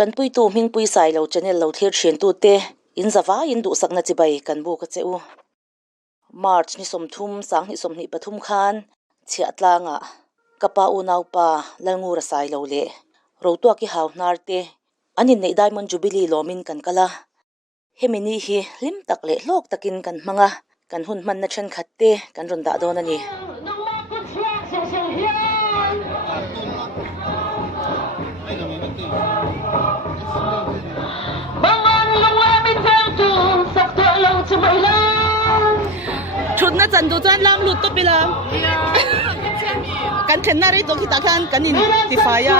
chan pui tu ming pui sai lo channel lo thir thian tu te in zawa in du sakna chi bai kan bu ka cheu March ni somthum sang ni somni pathum khan chia tlanga kapa u nau pa langu ra sai lo le ro to ki haw nar te ani nei diamond jubilee lomin kan kala hemini hi lim tak le lok takin kan manga kan hun man na then khatte kan ron da don ani chut na chan do chan lam lut to pilam kan then na ri to kita kan kanin ti faya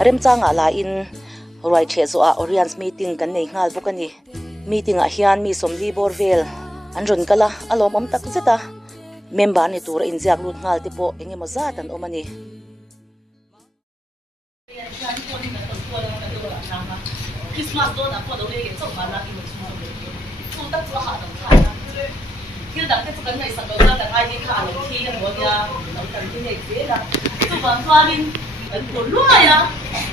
rem changa la in roi che zo a Orients meeting kan nei ngal bukani meeting a hian mi somli borvel anron kala alom om tak zeta member ni tur in jak lut ngal tipo engemo zatan omani Christmas do na po do le so ba la ki mo so ta pro ha dong ที่ดักที่จะกันในสังคมนั้นแต่ไอ้ที่ขาลงที่กันหมดยาเรากันที่ไหนเสียละทุกวันฟ้าดินกันปวดรั่วya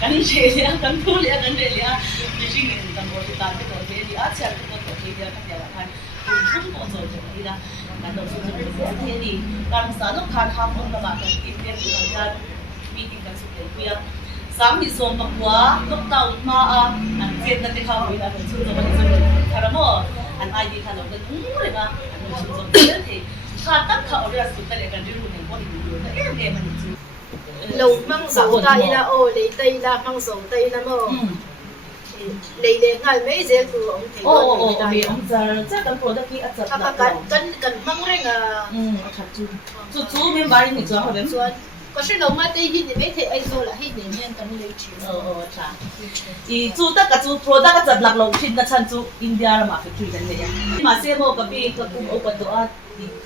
กันเสียกันพูดกันเรียไม่ใช่เงินกันบริการที่ตัวเสียดีอาเซียนที่ตัวเสียกันเดียวกันคุณทุ่มตัวโจทย์ที่ละกันตัวสุดที่เสียดีการสานกทานทำคนละบาทกันกินเลี้ยงอยู่กันมีกินกันสุดเลยเพียงสามที่ส่วนปักหัวลูกเต่ามาอันเจียนนั่นที่เขาเวลาเป็นชุดจะมาที่สุดคาร์โมอันไอดีขนมกันเลยนะอันชุดจะเป็นที่ขาตั้งเขาเรียกสุดแต่เลยกันที่รู้เนี่ยว่าดีอยู่แต่เอ๊ะมันจริง路芒手低啦，哦，你低啦，芒手低啦么？你嗌咩嘢佢講提哦哦哦，我即係咁過得幾一陣啦。跟芒咧啊，做面包你做好點？做，可是老媽啲啲你咩睇愛做啦，啲年年咁你做。查。而做得個做 product 個就落落錢個產做 India 啦嘛，佢最緊要呀。馬些冇嗰邊個公屋嗰度啊。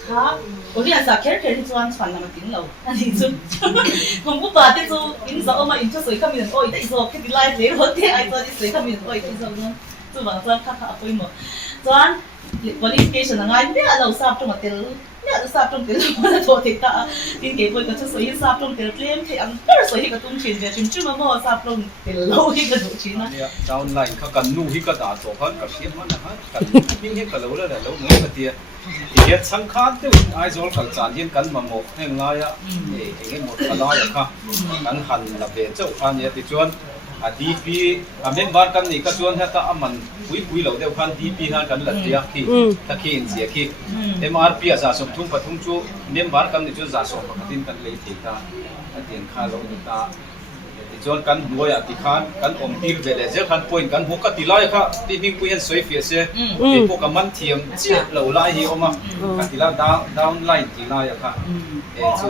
哈，我哋係care care 做安全啦嘛頂樓，但係做公屋把啲做因所我嘛因做水溝面哦，一做佢哋來嚟我哋愛做啲水溝面哦，因做咁做網上卡卡對冇，做安 qualification 啊，嗌咩樓三中啊掉，咩樓三中掉，我哋做啲㗎，點幾倍個出水三中掉，claim 佢安多水個東錢嘅，全專門冇三中掉樓呢個東錢啦。downline เขากันนู่ที่ก็ด่าตัวเขากับเสียมันนะฮะกันยิ่งที่กับเราแล้วเราเหมือนกับเดียอีกสังขารที่ไอ้โซลกับจานยิ่งกันมาหมกแห่งไรอ่ะเองหมดอะไรอ่ะค่ะกันหันระเบิดเจ้าพันเนี่ยติดจวนดีพีเมมเบอร์กันนี่ก็ชวนให้ตามันคุยเราเดี๋ยวพันดีพีนั่นกันละเดียขี้ตะขี้เสียขี้MRP อาจจะสมทุนปทุมจูเมมเบอร์กันนี่จูจะสมปกติกันเลยทีตาเตียนข้าเราตาจนกันหัวอยากติดขันกันอมตีเวลเจ้าขันป่วยกันหัวก็ติดไล่ค่ะที่นิ่งคุยกันสวยเฟียเสียที่พวกกับมันเทียมเจี๊ยเหล่าไล่เหี้ยมากันติดไล่ดาวน์ไล่ติดไล่ค่ะ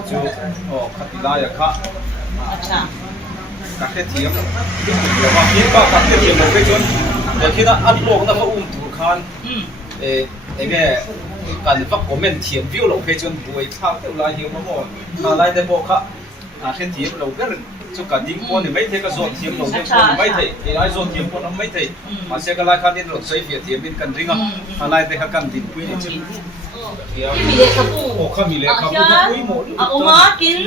จู่ๆโอ้กันติดไล่ค่ะกักเทียมเดี๋ยวมาเพี้ยนก็กักเทียมเราไปจนเดี๋ยวที่นั่นอัดโลกนั่นเขาถูกขันแง่กันฟักคอมเมนต์เทียมวิวเราไปจนป่วยข้าวเท่าไรเหี้ยมาหมดข้าไล่ได้บอกค่ะเทียมเราก็ชุกการดิ้งคนไม่เท่ก็โซนเทียมลงเทียมคนไม่เท่ไอ้โซนเทียมคนไม่เท่มาเสียกันไล่คันนี้เราใช้เฟียเทียมเป็นกันริงอ่ะอะไรแต่กันดิ้งคุยนี่จิ้มที่มีเลขาปูโอ้ข้ามีเลขาปูคุยหมดอ่ะมากิน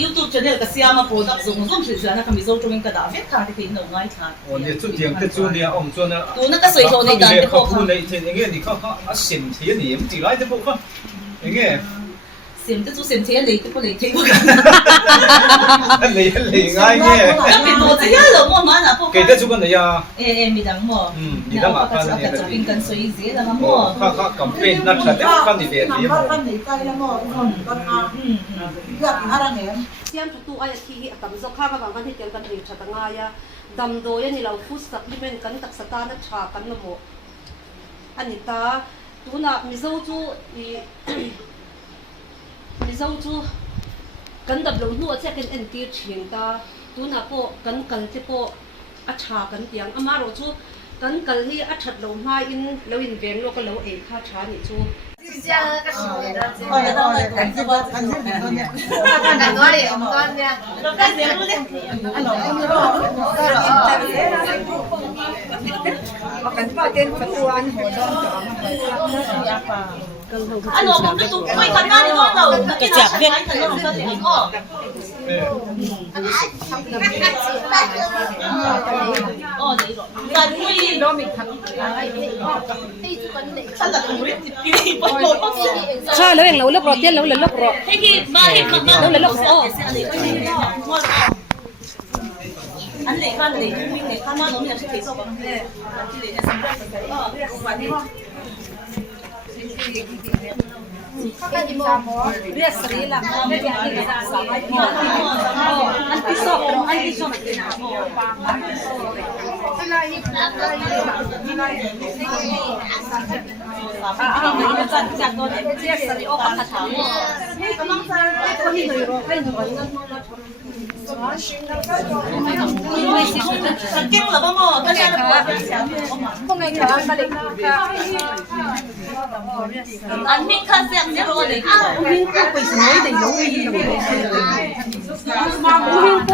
YouTube channel ก็เสียมา product ส่งส่งสื่อสารนะครับมีโซเชียลมีกระดาษเฟซค่ะที่เป็นหนุ่มง่ายค่ะโอ้เนี่ยชุดเทียมที่ชุดเนี่ยองค์ชุดเนี่ยตัวนั้นก็สวยโชว์ในการที่พวกเขาในเทียนอย่างเงี้ยนี่เขาเสียมเทียนนี่มันตีไล่ที่พวกเขาอย่างเงี้ยเสียมจะจูเสียมเทียนเลยที่พวกเลยที่พวกกันเลยง่ายเนี่ยก็เป็นตัวจะย่าหลงว่ามันอ่ะพวก给的这个呢呀มีดังหม้อมีดังมา看เนี่ยจะเป็นกันสวยสีดังหม้อข้ากัมเป็นนักขัดเด็กข้านี่เป็นที่หม้อข้านี่ใกล้แล้วหม้อก็ทานเลือกอะไรเนี่ยเสียงตัวไอ้ที่ตำจกข้าวกันที่เกี่ยวกันที่ชัดง่ายดำโดยนี่เราฟูดสับลิเมนกันตักสตาร์นัชชากันละหมดอันนี้ตาตัวน่ะมิโซจูมิโซจูกันดับลงหัวเจ้ากันเอ็นตีเฉียงตาตัวน่ะพวกกันที่พวกอัชชากันเตียงอามาเราจูกันที่อัชชัดลงมาอินเราอินเวียนเราก็เราเองข้าช้านี่จู这样个是的，这哦，看这个看这个呢，很多的，很多的。เราได้เสียรู้เลย我感觉把电发完，我อันนู้นมันตุ้ยขันหน้าที่เราจะจับเบี้ยขันหน้าก็เสียงอ๋อนี่ก็การคุยโดมิทักฉันจะคุยที่นี่ปนปนใช่แล้วเองเราเลือกรถเตี้ยเราเลือกรถให้ที่มาให้มาเราเลือกอ๋ออันไหนข้าไหนวิ่งไหนข้ามาเราไม่อยากใช้เทคโซ่บ้างเนี่ยที่ไหนจะสำเร็จก็วันนี้เรียกสรีละไม่ได้ที่จะสามารถอันที่สองอันที่สองจัดตัวเรียกสรีโอปัตถาก็ต้องใช้คนที่อยู่ให้หนูสังเกตหรือเปล่าก็ได้ครับพวกนี้ค่ะมาเลยค่ะอันนี้ข้าเสียงจะรู้เลยอ่ะวิ่งก็ไปสวยเดี๋ยววิ่งวิ่งไป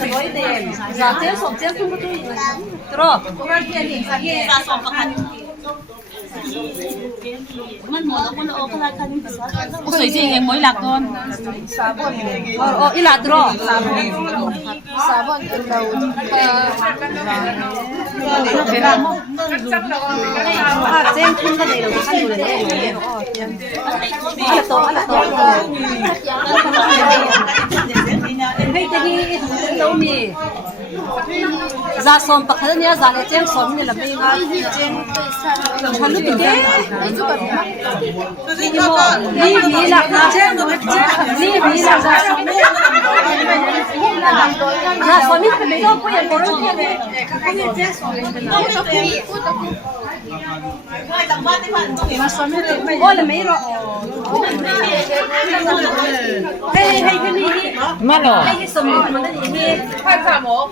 สวยเดี๋ยวจะเจ้าสองเจ้าคุณก็ต้องตรอกเพราะว่าที่นี่ค่ะที่การสอบประคัน Usay siya yung mo ilak doon. Oh, iladro. Sabon ilaw. Sen kun ka dilo kan dilo ne. Ala to. Hey tagi to mi. Za som pa khan ya za le chen som ni la me nga. Chalu ti de. Ni la na chen ni la za som ni. Na som mi pe do ko ya ko ro ke ne. Ka ni chen som ni na. Hola me ro. Hey ni. Mano? Hey som ni man ni.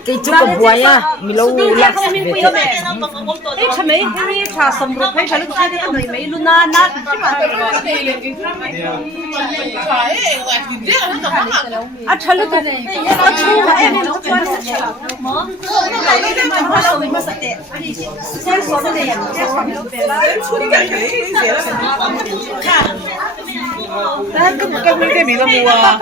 Cái chú cầm buaya, mi lâu lắc về thế. Hey chame, hey cha som ro phai chalu khai de noi me lu na na. A chalu to. A chu ma em no chuan sa cha. Sen so de ya. Cái mi lâu mua.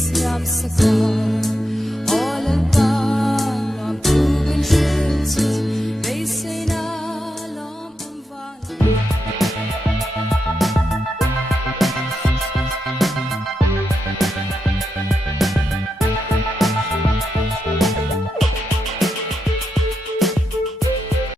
Siap sekali